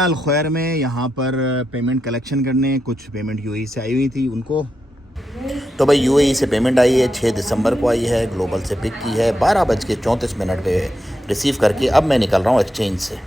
खैर में यहाँ पर पेमेंट कलेक्शन करने, कुछ पेमेंट यूएई से आई हुई थी उनको। तो भाई यूएई से पेमेंट आई है, 6 दिसंबर को आई है, ग्लोबल से पिक की है, 12:34 पे रिसीव करके अब मैं निकल रहा हूँ एक्सचेंज से।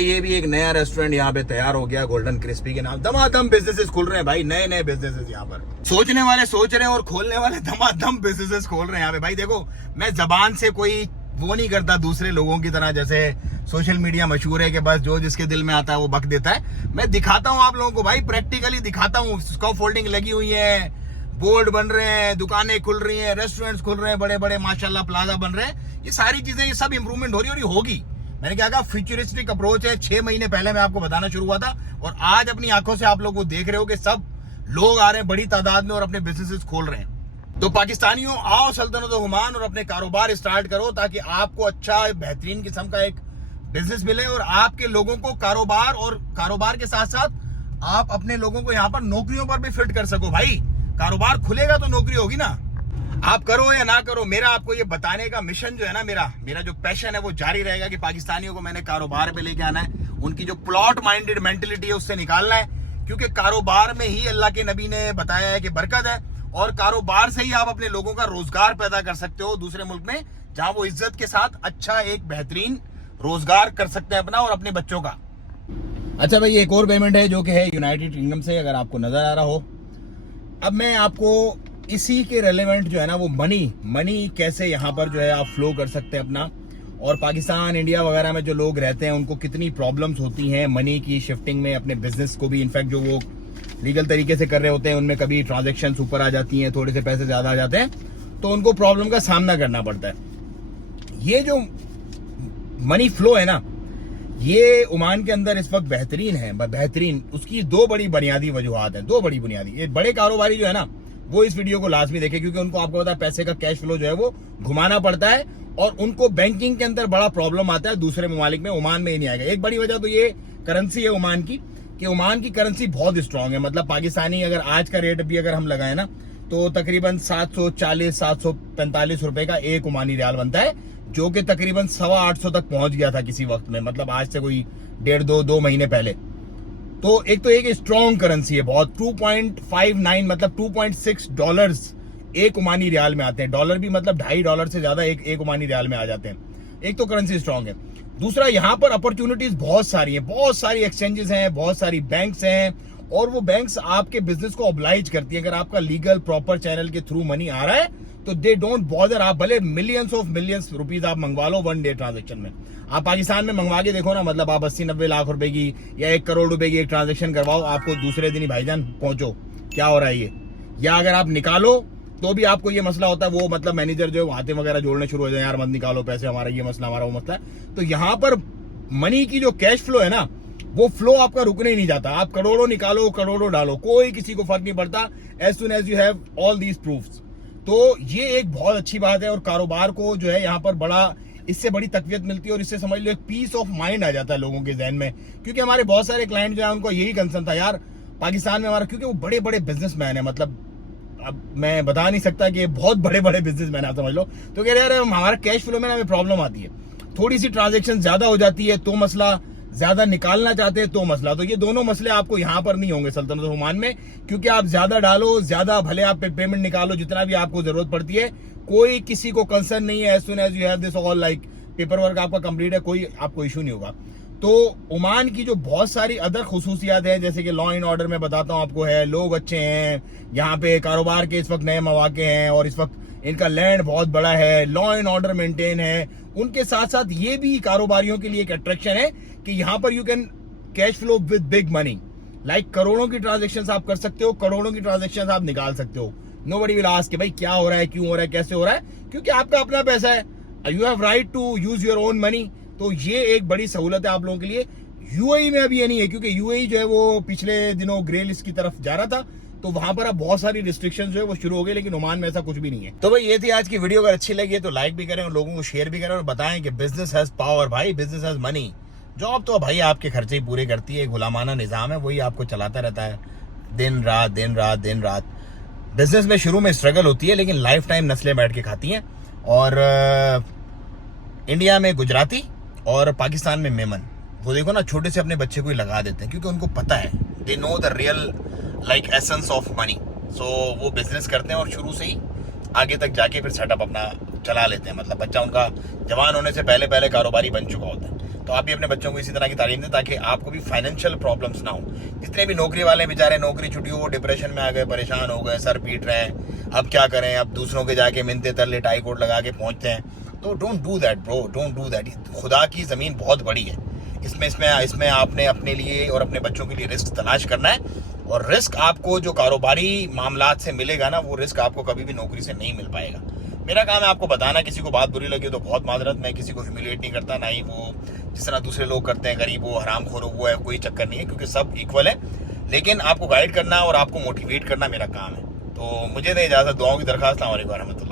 ये भी एक नया रेस्टोरेंट यहाँ पे तैयार हो गया, गोल्डन क्रिस्पी के नाम। दमादम बिजनेसेस खुल रहे हैं भाई, नए नए बिजनेसेस यहाँ पर। सोचने वाले सोच रहे हैं और खोलने वाले दमादम बिजनेसेस खोल रहे हैं यहाँ पे। भाई देखो, मैं जबान से कोई वो नहीं करता दूसरे लोगों की तरह, जैसे सोशल मीडिया मशहूर है कि बस जो जिसके दिल में आता है वो बक देता है। मैं दिखाता हूँ आप लोगों को भाई, प्रैक्टिकली दिखाता हूँ। स्कॉफ फोल्डिंग लगी हुई है, बोर्ड बन रहे हैं, दुकानें खुल रही हैं, रेस्टोरेंट्स खुल रहे हैं, बड़े बड़े माशाल्लाह प्लाजा बन रहे हैं। ये सारी चीजें, ये सब इंप्रूवमेंट हो रही है और ये होगी। मैंने क्या कहा, फ्यूचरिस्टिक अप्रोच है। 6 महीने पहले मैं आपको बताना शुरू हुआ था और आज अपनी आंखों से आप लोग वो देख रहे हो कि सब लोग आ रहे हैं बड़ी तादाद में और अपने बिजनेसेस खोल रहे हैं। तो पाकिस्तानियों, आओ सल्तनत ओमान और अपने कारोबार स्टार्ट करो, ताकि आपको अच्छा बेहतरीन किस्म का एक बिजनेस मिले और आपके लोगों को कारोबार, और कारोबार के साथ साथ आप अपने लोगों को यहाँ पर नौकरियों पर भी फिट कर सको। भाई कारोबार खुलेगा तो नौकरी होगी ना, आप करो या ना करो। मेरा आपको ये बताने का मिशन जो है ना, मेरा जो पैशन है वो जारी रहेगा कि पाकिस्तानियों को मैंने कारोबार पे लेके आना है, उनकी जो प्लॉट माइंडेड मेंटेलिटी है उससे निकालना है। क्योंकि कारोबार में ही अल्लाह के नबी ने बताया है कि बरकत है, और कारोबार से ही आप अपने लोगों का रोजगार पैदा कर सकते हो दूसरे मुल्क में, जहां वो इज्जत के साथ अच्छा एक बेहतरीन रोजगार कर सकते हैं अपना और अपने बच्चों का। अच्छा भाई, एक और पेमेंट है जो कि है यूनाइटेड किंगडम से, अगर आपको नजर आ रहा हो। अब मैं आपको इसी के रेलेवेंट जो है ना वो मनी कैसे यहाँ पर जो है आप फ्लो कर सकते हैं अपना, और पाकिस्तान, इंडिया वगैरह में जो लोग रहते हैं उनको कितनी प्रॉब्लम्स होती हैं मनी की शिफ्टिंग में, अपने बिजनेस को भी। इनफैक्ट जो वो लीगल तरीके से कर रहे होते हैं उनमें कभी ट्रांजैक्शंस ऊपर आ जाती हैं, थोड़े से पैसे ज्यादा आ जाते हैं, तो उनको प्रॉब्लम का सामना करना पड़ता है। ये जो मनी फ्लो है ना, ये ओमान के अंदर इस वक्त बेहतरीन है, बेहतरीन। उसकी 2 बड़ी बुनियादी वजूहात हैं, 2 बड़ी बुनियादी। ये बड़े कारोबारी जो है ना वो इस वीडियो को लाजमी देखें, क्योंकि उनको आपको पता है पैसे का कैश फ्लो जो है वो घुमाना पड़ता है और उनको बैंकिंग के अंदर बड़ा प्रॉब्लम आता है दूसरे ममालिक में। ओमान में ही नहीं आएगा। एक बड़ी वजह तो ये करेंसी है ओमान की, कि ओमान की करेंसी बहुत स्ट्रांग है। मतलब पाकिस्तानी अगर आज का रेट भी अगर हम लगाए ना, तो तकरीबन 740-745 रुपए का एक ओमानी रियाल बनता है, जो कि तकरीबन 850 तक पहुंच गया था किसी वक्त में, मतलब आज से कोई 1.5-2 महीने पहले। तो एक स्ट्रॉन्ग करेंसी है बहुत। 2.59 मतलब $2.6 एक ओमानी रियाल में आते हैं। डॉलर भी मतलब $2.5 से ज्यादा एक ओमानी रियाल में आ जाते हैं। एक तो करेंसी स्ट्रॉन्ग है। दूसरा, यहाँ पर अपॉर्चुनिटीज बहुत सारी हैं, बहुत सारी एक्सचेंजेस हैं, बहुत सारी बैंक्स हैं, और वो बैंक्स आपके बिजनेस को ऑब्लाइज करती है। अगर आपका लीगल प्रॉपर चैनल के थ्रू मनी आ रहा है तो दे डोंट बॉदर। आप भले मिलियंस रुपीज आप मंगवा लो 1 डे ट्रांजेक्शन में। आप पाकिस्तान में मंगवा के देखो ना, मतलब आप 80-90 लाख रुपए की या 1 करोड़ रुपए की एक ट्रांजेक्शन करवाओ, आपको दूसरे दिन ही भाईजान पहुंचो क्या हो रहा है ये। या अगर आप निकालो तो भी आपको ये मसला होता है, वो मतलब मैनेजर जो है हाथे वगैरह जोड़ने शुरू हो जाए, यार मत निकालो पैसे, हमारा ये मसला, हमारा वो मसला है। तो यहाँ पर मनी की जो कैश फ्लो है ना, वो फ्लो आपका रुकने ही नहीं जाता। आप करोड़ों निकालो, करोड़ों डालो, कोई किसी को फर्क नहीं पड़ता, as soon as you have all these proofs. तो ये एक बहुत अच्छी बात है, और कारोबार को जो है यहाँ पर बड़ा, इससे बड़ी तकवीत मिलती है, और इससे समझ लो एक पीस ऑफ माइंड आ जाता है लोगों के जहन में। क्योंकि हमारे बहुत सारे क्लाइंट जो है उनको यही कंसर्न था, यार पाकिस्तान में हमारा, क्योंकि वो बड़े बड़े बिजनेसमैन है, मतलब अब मैं बता नहीं सकता कि बहुत बड़े बड़े बिजनेसमैन आप समझ लो। तो कह रहे यार हमारा कैश फ्लो में ना हमें प्रॉब्लम आती है, थोड़ी सी ट्रांजेक्शन ज्यादा हो जाती है तो मसला, ज्यादा निकालना चाहते हैं तो मसला। तो ये दोनों मसले आपको यहाँ पर नहीं होंगे सल्तनत ओमान में, क्योंकि आप ज्यादा डालो, ज्यादा भले आप पेमेंट निकालो जितना भी आपको जरूरत पड़ती है, कोई किसी को कंसर्न नहीं है। As soon as you have this all, like paper work आपका कंप्लीट है, कोई आपको इशू नहीं होगा। तो ओमान की जो बहुत सारी अदर खुसूसियात है, जैसे कि लॉ एंड ऑर्डर में बताता हूँ आपको है, लोग अच्छे हैं यहाँ पे, कारोबार के इस वक्त नए मौके हैं, और इस वक्त इनका लैंड बहुत बड़ा है, लॉ एंड ऑर्डर मेंटेन है। उनके साथ साथ ये भी कारोबारियों के लिए एक अट्रैक्शन है कि यहाँ पर you can cash flow with big money, like करोड़ों की ट्रांजेक्शन आप कर सकते हो, करोड़ों की ट्रांजेक्शन आप निकाल सकते हो। नोबडी विल आस्क कि भाई क्या हो रहा है, क्यों हो रहा है, कैसे हो रहा है, क्योंकि आपका अपना पैसा है, you have right to use your own money. तो ये एक बड़ी सहूलत है आप लोगों के लिए। यूएई में अभी ये नहीं है, क्योंकि यूएई जो है वो पिछले दिनों ग्रे लिस्ट की तरफ जा रहा था, तो वहां पर अब बहुत सारी रिस्ट्रिक्शंस जो है वो शुरू हो गई, लेकिन ओमान में ऐसा कुछ भी नहीं है। तो भाई ये थी आज की वीडियो, अगर अच्छी लगी है तो लाइक भी करें और लोगों को शेयर भी करें, और बताएं कि बिजनेस हैज पावर भाई, बिजनेस हैज मनी। जॉब तो भाई आपके खर्चे ही पूरे करती है, गुलामाना निजाम है, वही आपको चलाता रहता है दिन रात दिन रात दिन रात। बिजनेस में शुरू में स्ट्रगल होती है, लेकिन लाइफ टाइम नस्लें बैठ के खाती हैं। और इंडिया में गुजराती और पाकिस्तान में मेमन, वो देखो ना छोटे से अपने बच्चे को ही लगा देते हैं, क्योंकि उनको पता है, they know the real like essence of money. So वो बिजनेस करते हैं और शुरू से ही आगे तक जाके फिर सेटअप अपना चला लेते हैं। मतलब बच्चा उनका जवान होने से पहले पहले कारोबारी बन चुका होता है। तो आप भी अपने बच्चों को इसी तरह की तालीम दें ताकि आपको भी फाइनेंशियल प्रॉब्लम्स ना हो। जितने भी नौकरी वाले बेचारे नौकरी छुट्टी हो, वो डिप्रेशन में आ गए, परेशान हो गए, सर पीट रहे हैं, अब क्या करें, अब दूसरों के जाके मिन्नते तरले टाई कोट लगा के पहुंचते हैं। तो don't do that bro, don't do that. खुदा की ज़मीन बहुत बड़ी है, इसमें आपने अपने लिए और अपने बच्चों के लिए रिस्क तलाश करना है। और रिस्क आपको जो कारोबारी मामलात से मिलेगा ना, वो रिस्क आपको कभी भी नौकरी से नहीं मिल पाएगा। मेरा काम है आपको बताना, किसी को बात बुरी लगी तो बहुत माजरत, मैं किसी को ह्यूमिलेट नहीं करता, ना ही वो जिस तरह दूसरे लोग करते हैं, गरीब हो, हराम खोर हो, वो है, कोई चक्कर नहीं है, क्योंकि सब इक्वल है। लेकिन आपको गाइड करना और आपको मोटिवेट करना मेरा काम है। तो मुझे दे इजाज़त, दुआओं की दरख्वास्त। अस्सलाम वालेकुम।